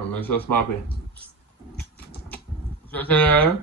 I'm so smarty. So there.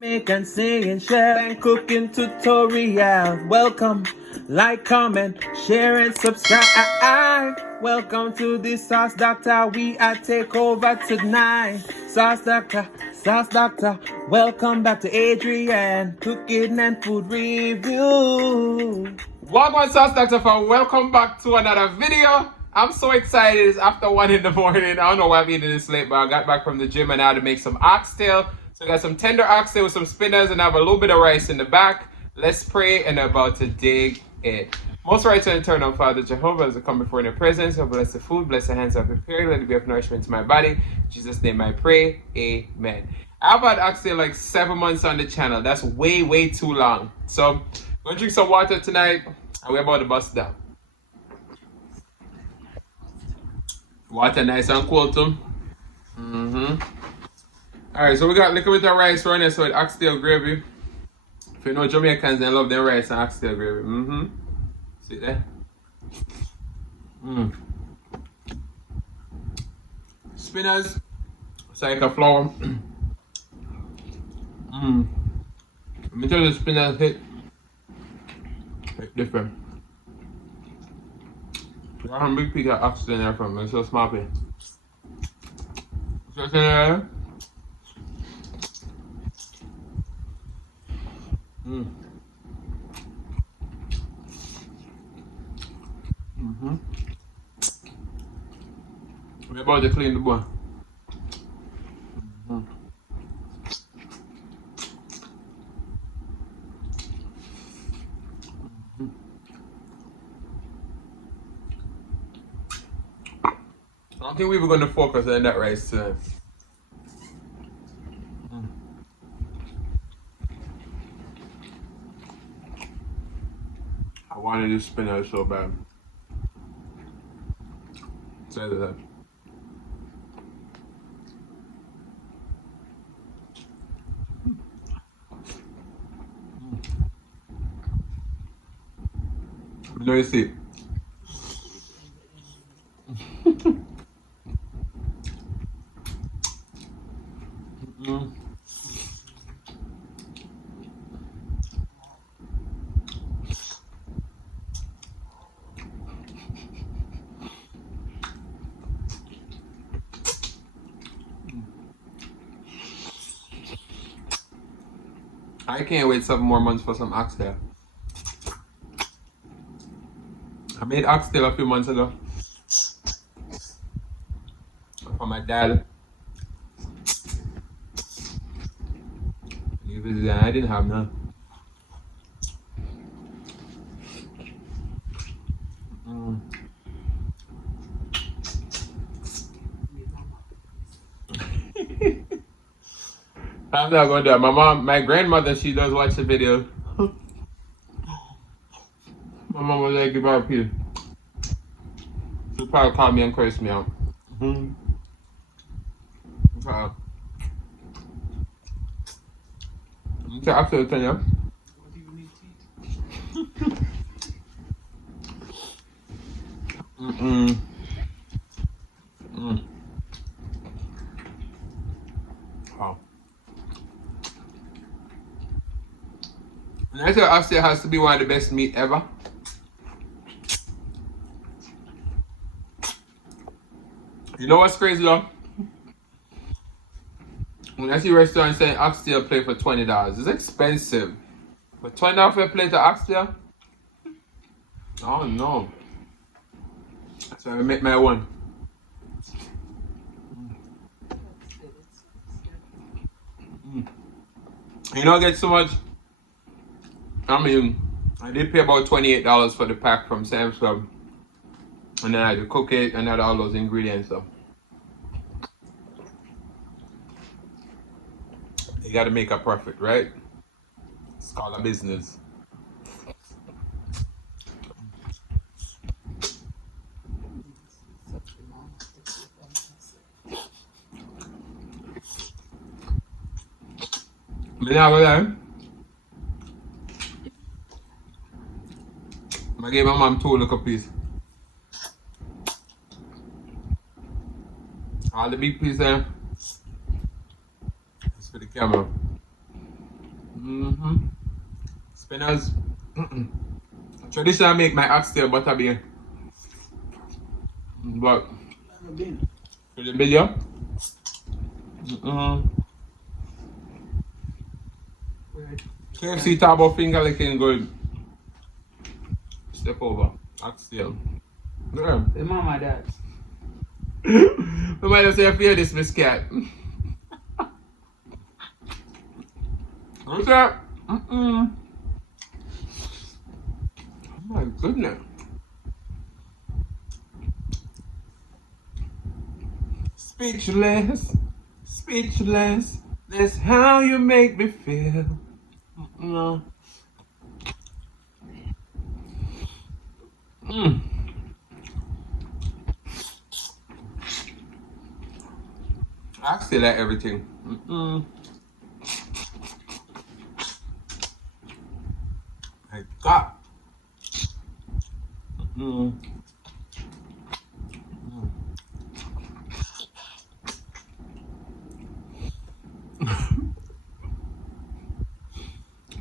Make and sing and share and cooking tutorial. Welcome, like, comment, share and subscribe. Welcome to the Sauce Doctor. We are take over tonight. Sauce Doctor, Sauce Doctor. Welcome back to Adrian, cooking and food review. Welcome, Sauce Doctor, for welcome back to another video. I'm so excited. It's after 1 in the morning. I don't know why I'm eating this late, but I got back from the gym and I had to make some oxtail. So I got some tender oxtail with some spinners and I have a little bit of rice in the back. Let's pray and about to dig in. Most righteous and eternal Father Jehovah, as I come before in your presence, I bless the food, bless the hands I prepared, let it be of nourishment to my body. In Jesus' name I pray, amen. I've had oxtail like 7 months on the channel. That's way too long. So I'm gonna drink some water tonight and we're about to bust down. Water nice and cold too. Alright, so we got liquor with our rice running, so with oxtail gravy. If you know Jamaicans, they love their rice and oxtail gravy. See there? Spinners. It's like a flour. Let me tell you, the spinners hit different. I got some big piece of oxtail in there from me, it's so smarty. So it's in there. We're about to clean the bone. I don't think we were going to focus on that rice today. I wanted to spinach so bad. Say that. Let me see. I can't wait 7 more months for some oxtail. I made oxtail a few months ago for my dad. He visited and I didn't have none. I'm not gonna do it. My grandmother, she does watch the video. My mom was like, give her a piece. She'll probably call me and curse me out. Okay. You say after the 10, yeah? What do you need to eat? Wow. And I say oxtail has to be one of the best meat ever. You know what's crazy though? When I see restaurants saying oxtail plate for $20, it's expensive. But $20 for a plate of oxtail? Oh no. So I make my one. You know, I get so much. I mean, I did pay about $28 for the pack from Sam's Club. And then I had to cook it and had all those ingredients. So you gotta make a profit, right? It's called a business. But now, I gave my mom 2 little piece. All the big piece there. It's for the camera. Spinners. Traditionally I make my oxtail butter bean. But for the video. KFC talk about finger licking good. Step over. Oxtail. Yeah. The mama that. We might have said fear this Miss Cat. What's that? Oh my goodness. Speechless, speechless. That's how you make me feel. I still like everything. My God.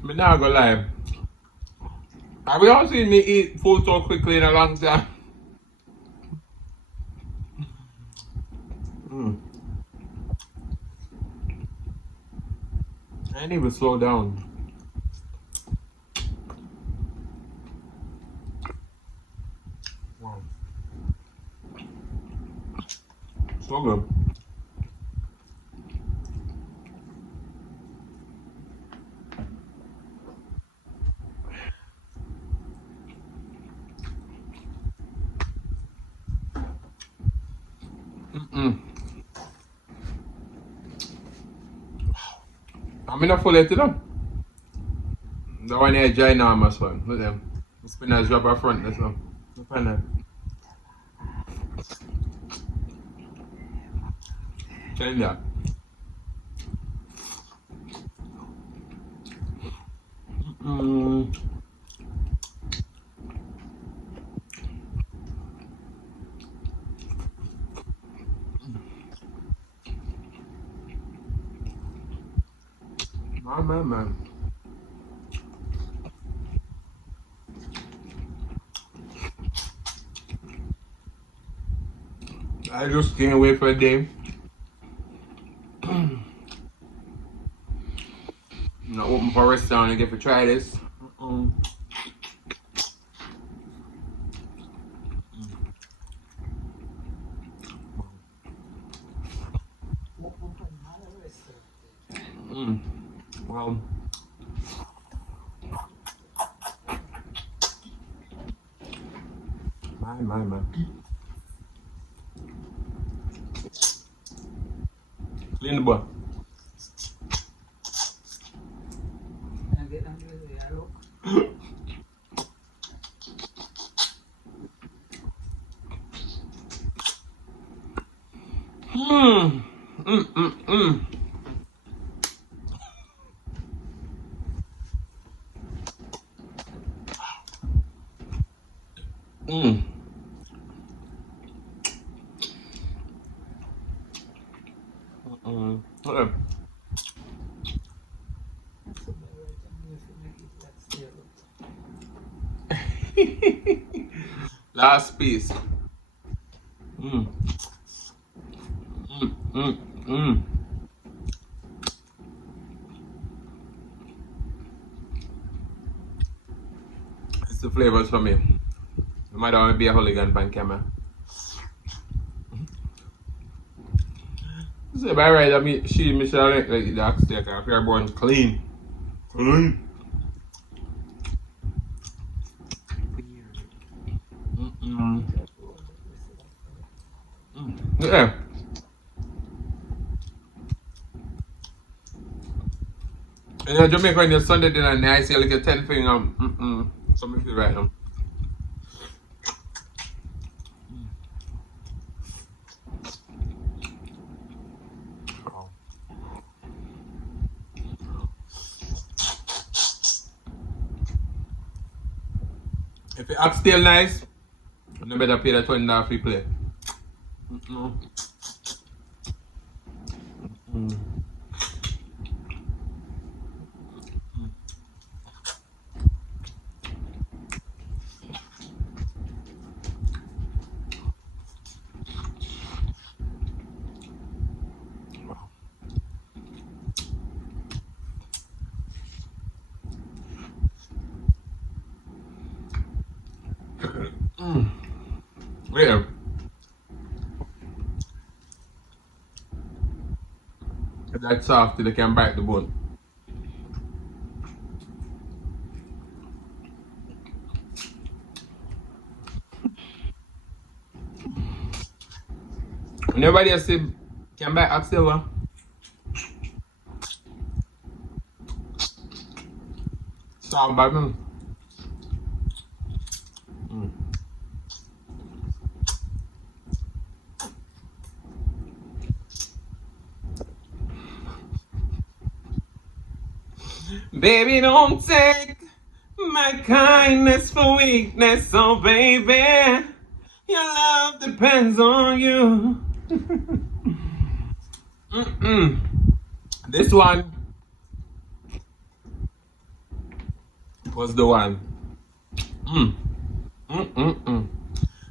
I'm not gonna lie. Have you all seen me eat food so quickly in a long time? I need to slow down. Wow. So good. I'm in a full it up. The one here ginormous one. Look at them. The spinach drop up front. That's all. Look at that. Change that. Man. I just can't wait for a day. I'm not open for a restaurant to get to try this. Well, my. Clean the butt. Okay. Last piece. It's the flavors for me. You might want to be a hooligan pan camera. So by right, I mean, she Michelle like the oxtail, if you're born clean. Yeah. In Jamaica, when you're Sunday dinner, and I see like a 10 finger. Something feel right now. If the oxtail nice, you better pay the $20 free play. Yeah. If that's soft, they can bite the bone. Nobody else can bite oxtail, huh? Soft by me. Baby, don't take my kindness for weakness, oh baby. Your love depends on you. This one was the one.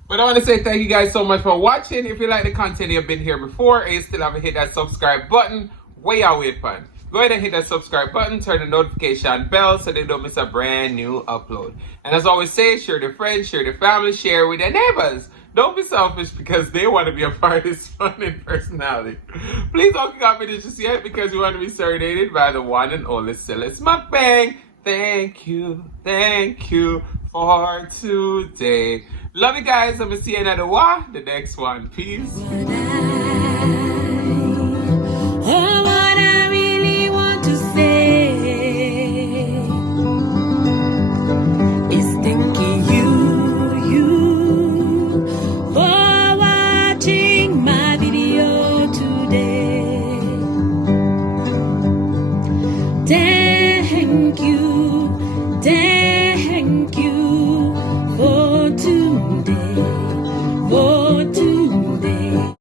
But I want to say thank you guys so much for watching. If you like the content, you've been here before and you still haven't hit that subscribe button, where you wait for? Go ahead and hit that subscribe button, turn the notification bell so they don't miss a brand new upload. And as I always say, share with friends, share with family, share with their neighbors. Don't be selfish because they want to be a part of this fun and personality. Please don't click on it just yet because we want to be serenaded by the one and only Oxtails Mukbang. Thank you for today. Love you guys. I'm going to see you another one, the next one. Peace. Thank you.